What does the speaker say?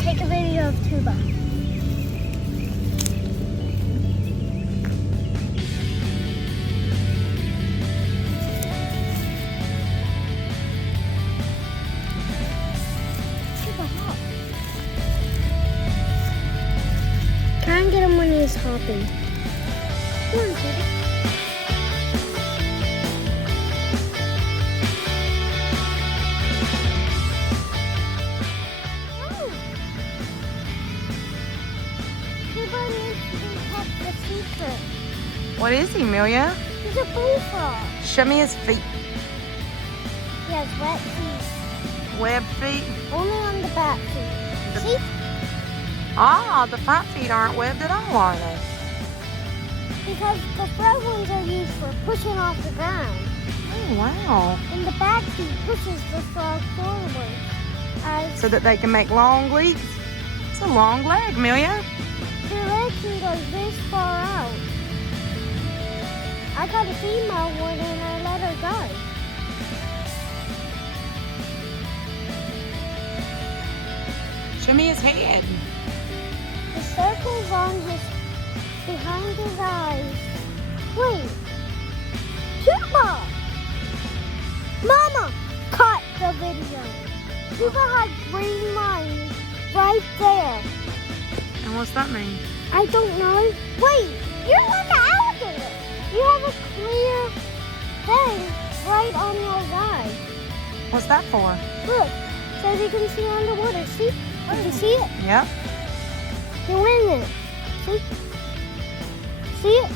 take a video of Tuba. Try and get him when he's hopping. Come on, Tuba. Oh. Tuba needs to be kept the secret. What is he, Amelia? He's a bullfrog. Show me his feet. He has wet feet. Web feet. Only on the back feet. See? Ah, the front feet aren't webbed at all, are they? Because the front ones are used for pushing off the ground. Oh, wow. And the back feet pushes the frog forward. So that they can make long leaps? It's a long leg, Amelia. The leg can go this far out. I got a female one and I let her go. Show me his head. The circles on his behind his eyes. Wait, Tuba! Mama, cut the video. Tuba had green lines right there. And what's that mean? I don't know. Wait, you're like an alligator. You have a clear thing right on your eye. What's that for? Look, so you can see underwater. See? Did you see it? Yep. You're in it. See? See it?